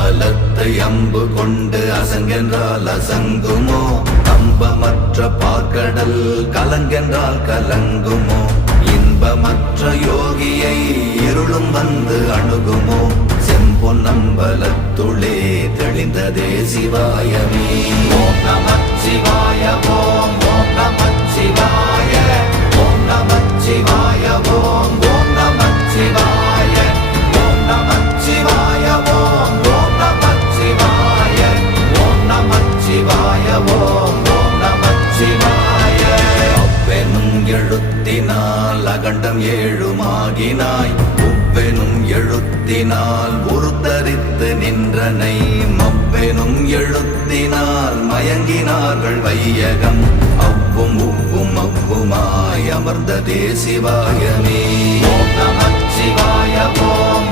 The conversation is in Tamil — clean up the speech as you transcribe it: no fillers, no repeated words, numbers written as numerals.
பலத்தை அம்பு கொண்டு அசங்கென்றால் அசங்குமோ? கம்பமற்ற பார்க்கடல் கலங்கென்றால் கலங்குமோ? இன்பமற்ற யோகியை இருளும் வந்து அணுகுமோ? செம்பொன்னம்பலத்துளே தெளிந்ததே சிவாயமே. ஓம் நமச்சிவாய ஓம் ஓம் நமச்சிவாய ஓம் நமச்சிவாய ஓம் ஓம் நமச்சிவாய ஓம் நமச்சிவாய ஓம் ஓம் நமச்சிவாய ஓம் நமச்சிவாய ஓம் ஓம் நமச்சிவாய. அவ்வெனும் எழுத்தினால் அகண்டம் ஏழுமாகினாய், உவ்வெனும் எழுத்தினால் உருத்தரித்து நின்றனை, மவ்வெனும் எழுத்தினால் மயங்கினார்கள் வையகம். அவ்வும் உவ்வும் அவ்வுமாய் அமர்ந்ததே சிவாயமே. ஓம் நமச்சிவாய ஓம்